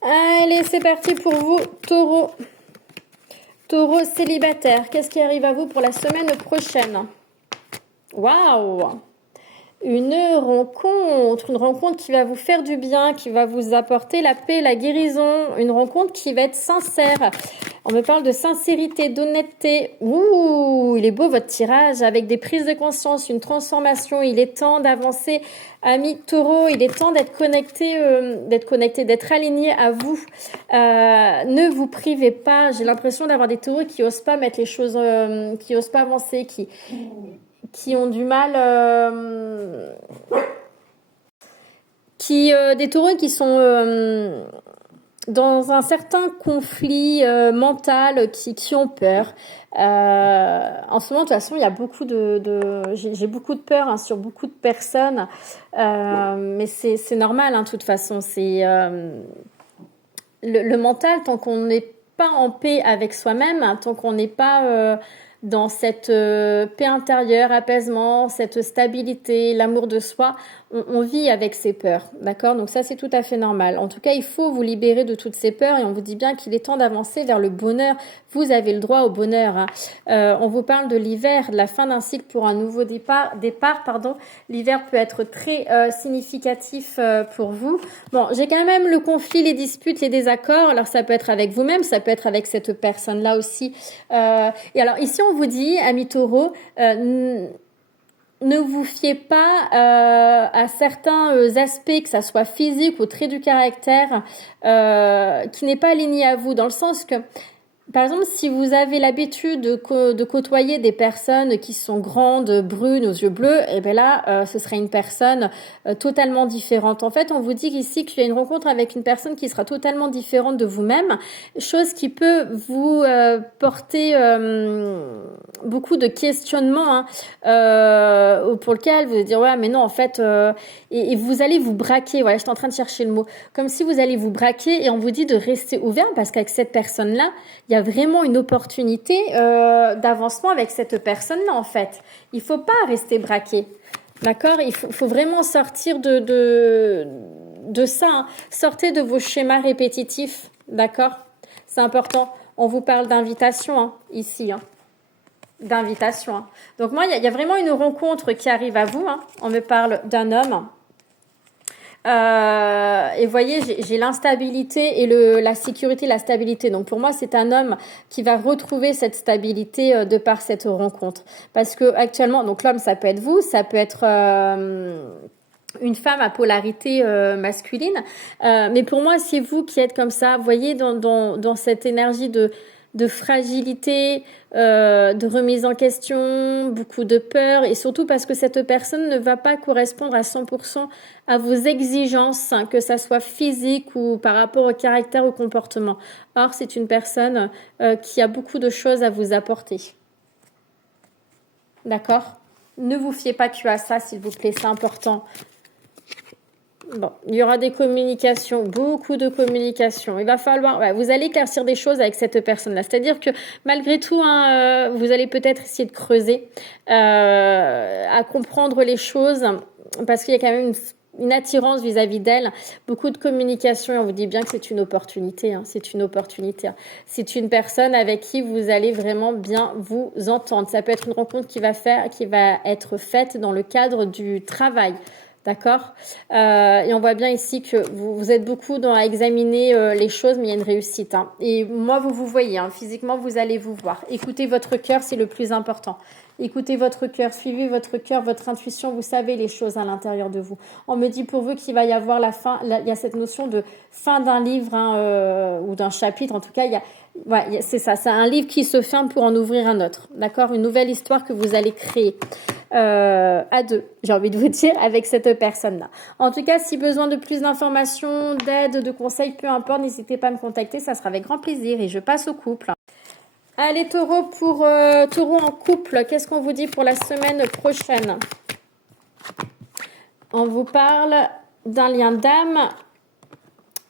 Allez, c'est parti pour vous, taureau. Taureau célibataire, qu'est-ce qui arrive à vous pour la semaine prochaine? Waouh! Une rencontre qui va vous faire du bien, qui va vous apporter la paix, la guérison, une rencontre qui va être sincère. On me parle de sincérité, d'honnêteté. Ouh, il est beau votre tirage, avec des prises de conscience, une transformation. Il est temps d'avancer, ami taureau, il est temps d'être connecté, d'être aligné à vous. Ne vous privez pas. J'ai l'impression d'avoir des taureaux qui osent pas mettre les choses, qui osent pas avancer, qui ont du mal, des taureaux qui sont dans un certain conflit mental, qui ont peur. En ce moment, de toute façon, il y a beaucoup j'ai beaucoup de peur sur beaucoup de personnes, mais c'est normal, de toute façon. C'est le mental, tant qu'on n'est pas en paix avec soi-même, tant qu'on n'est pas dans cette paix intérieure, apaisement, cette stabilité, l'amour de soi, on vit avec ces peurs, d'accord? Donc ça, c'est tout à fait normal. En tout cas, il faut vous libérer de toutes ces peurs et on vous dit bien qu'il est temps d'avancer vers le bonheur. Vous avez le droit au bonheur. On vous parle de l'hiver, de la fin d'un cycle pour un nouveau départ. L'hiver peut être très significatif pour vous. Bon, j'ai quand même le conflit, les disputes, les désaccords. Alors ça peut être avec vous-même, ça peut être avec cette personne-là aussi. Et alors ici, on vous dit, amis taureaux, ne vous fiez pas à certains aspects, que ça soit physique ou trait du caractère, qui n'est pas aligné à vous, dans le sens que, par exemple, si vous avez l'habitude de côtoyer des personnes qui sont grandes, brunes, aux yeux bleus, et bien là, ce serait une personne totalement différente. En fait, on vous dit ici qu'il y a une rencontre avec une personne qui sera totalement différente de vous-même, chose qui peut vous porter beaucoup de questionnements, pour lequel vous allez dire ouais, mais non, en fait, et vous allez vous braquer. Voilà, j'étais en train de chercher le mot, comme si vous allez vous braquer, et on vous dit de rester ouvert parce qu'avec cette personne-là, il y a vraiment une opportunité d'avancement avec cette personne-là, en fait. Il faut pas rester braqué. D'accord? Il faut vraiment sortir de ça. Sortez de vos schémas répétitifs. D'accord? C'est important. On vous parle d'invitation ici. D'invitation. Donc moi, il y a vraiment une rencontre qui arrive à vous. On me parle d'un homme. Et vous voyez, j'ai l'instabilité et la sécurité, la stabilité. Donc pour moi, c'est un homme qui va retrouver cette stabilité de par cette rencontre. Parce que actuellement, donc l'homme, ça peut être vous, ça peut être une femme à polarité masculine. Mais pour moi, c'est vous qui êtes comme ça. Vous voyez, dans cette énergie de fragilité, de remise en question, beaucoup de peur, et surtout parce que cette personne ne va pas correspondre à 100% à vos exigences, que ça soit physique ou par rapport au caractère ou au comportement. Or, c'est une personne qui a beaucoup de choses à vous apporter. D'accord? Ne vous fiez pas que à ça, s'il vous plaît, c'est important. Bon, il y aura des communications, beaucoup de communications. Il va falloir, vous allez éclaircir des choses avec cette personne-là. C'est-à-dire que malgré tout, vous allez peut-être essayer de creuser, à comprendre les choses, parce qu'il y a quand même une attirance vis-à-vis d'elle, beaucoup de communication, et on vous dit bien que c'est une opportunité, c'est une opportunité. C'est une personne avec qui vous allez vraiment bien vous entendre. Ça peut être une rencontre qui va être faite dans le cadre du travail. D'accord? Et on voit bien ici que vous êtes beaucoup à examiner les choses, mais il y a une réussite. Et moi, vous voyez, physiquement, vous allez vous voir. Écoutez votre cœur, c'est le plus important. Écoutez votre cœur, suivez votre cœur, votre intuition, vous savez les choses à l'intérieur de vous. On me dit pour vous qu'il va y avoir il y a cette notion de fin d'un livre ou d'un chapitre. En tout cas, c'est ça, c'est un livre qui se ferme pour en ouvrir un autre. D'accord? Une nouvelle histoire que vous allez créer. À deux, j'ai envie de vous dire, avec cette personne-là. En tout cas, si besoin de plus d'informations, d'aide, de conseils, peu importe, n'hésitez pas à me contacter, ça sera avec grand plaisir. Et je passe au couple. Allez, taureau, pour taureau en couple, qu'est-ce qu'on vous dit pour la semaine prochaine? On vous parle d'un lien d'âme,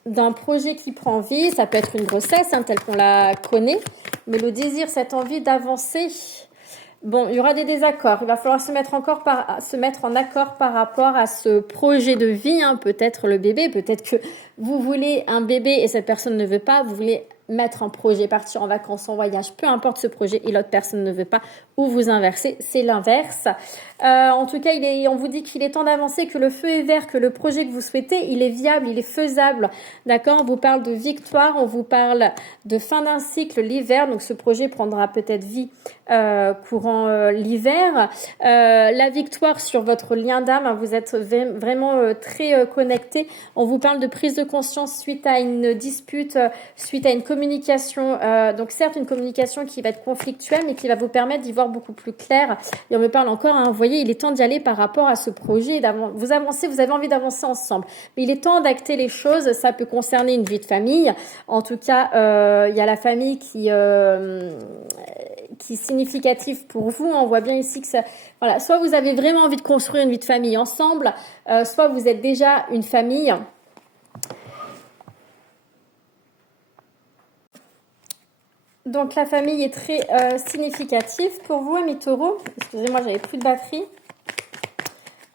d'un projet qui prend vie. Ça peut être une grossesse, telle qu'on la connaît, mais le désir, cette envie d'avancer, Bon, il y aura des désaccords. Il va falloir se mettre en accord par rapport à ce projet de vie, hein. Peut-être le bébé, peut-être que vous voulez un bébé et cette personne ne veut pas. Vous voulez mettre un projet, partir en vacances, en voyage, peu importe ce projet et l'autre personne ne veut pas, ou vous inversez, c'est l'inverse. En tout cas, on vous dit qu'il est temps d'avancer, que le feu est vert, que le projet que vous souhaitez, il est viable, il est faisable. D'accord? On vous parle de victoire, on vous parle de fin d'un cycle, l'hiver. Donc, ce projet prendra peut-être vie courant l'hiver. La victoire sur votre lien d'âme, hein, vous êtes vraiment très connecté. On vous parle de prise de conscience suite à une dispute, suite à une communication. Donc, certes, une communication qui va être conflictuelle, mais qui va vous permettre d'y voir beaucoup plus clair. Et on me parle encore, hein, vous voyez, il est temps d'y aller par rapport à ce projet. Vous avancez, vous avez envie d'avancer ensemble. Mais il est temps d'acter les choses. Ça peut concerner une vie de famille. En tout cas, il y a la famille qui est significative pour vous. On voit bien ici que ça, voilà, soit vous avez vraiment envie de construire une vie de famille ensemble, soit vous êtes déjà une famille. Donc la famille est très significative pour vous, amis taureaux. Excusez-moi, j'avais plus de batterie.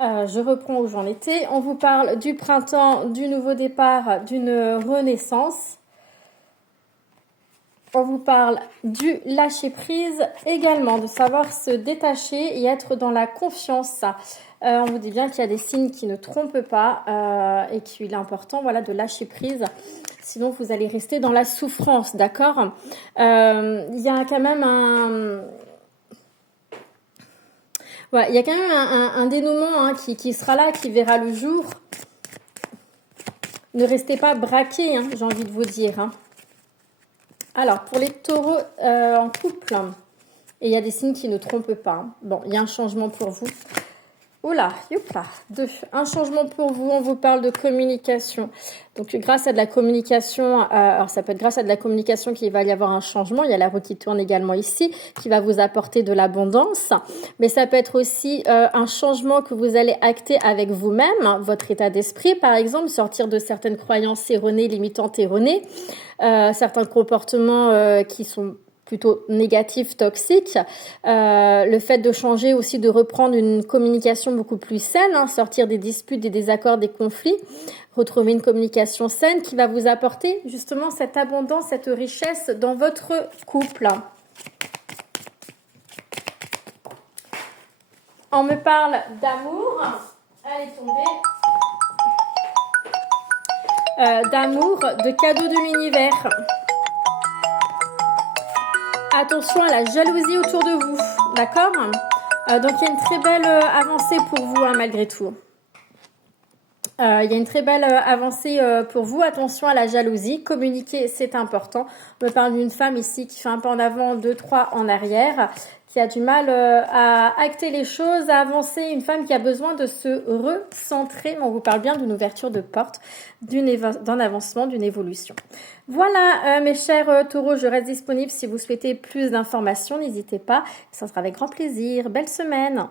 Je reprends où j'en étais. On vous parle du printemps, du nouveau départ, d'une renaissance. On vous parle du lâcher prise également, de savoir se détacher et être dans la confiance. On vous dit bien qu'il y a des signes qui ne trompent pas et qu'il est important, voilà, de lâcher prise. Sinon, vous allez rester dans la souffrance, d'accord? Il y a quand même ouais, il y a quand même un dénouement, hein, qui sera là, qui verra le jour. Ne restez pas braqués, hein, j'ai envie de vous dire, hein. Alors, pour les taureaux en couple, et il y a des signes qui ne trompent pas, hein. Bon, il y a un changement pour vous. Oula, youpa, 2. Un changement pour vous, on vous parle de communication. Donc, grâce à de la communication, alors ça peut être grâce à de la communication qu'il va y avoir un changement. Il y a la roue qui tourne également ici, qui va vous apporter de l'abondance. Mais ça peut être aussi un changement que vous allez acter avec vous-même, hein, votre état d'esprit, par exemple, sortir de certaines croyances erronées, limitantes erronées, certains comportements qui sont plutôt négatif, toxique. Le fait de changer aussi, de reprendre une communication beaucoup plus saine, hein, sortir des disputes, des désaccords, des conflits, retrouver une communication saine qui va vous apporter justement cette abondance, cette richesse dans votre couple. On me parle d'amour. Elle est tombée. D'amour, de cadeaux de l'univers. Attention à la jalousie autour de vous, d'accord? Donc, il y a une très belle avancée pour vous, hein, malgré tout. Il y a une très belle avancée pour vous. Attention à la jalousie. Communiquer, c'est important. On me parle d'une femme ici qui fait un pas en avant, 2, 3 en arrière, qui a du mal à acter les choses, à avancer. Une femme qui a besoin de se recentrer. On vous parle bien d'une ouverture de porte, d'un avancement, d'une évolution. Voilà, mes chers taureaux, je reste disponible si vous souhaitez plus d'informations. N'hésitez pas, ça sera avec grand plaisir. Belle semaine!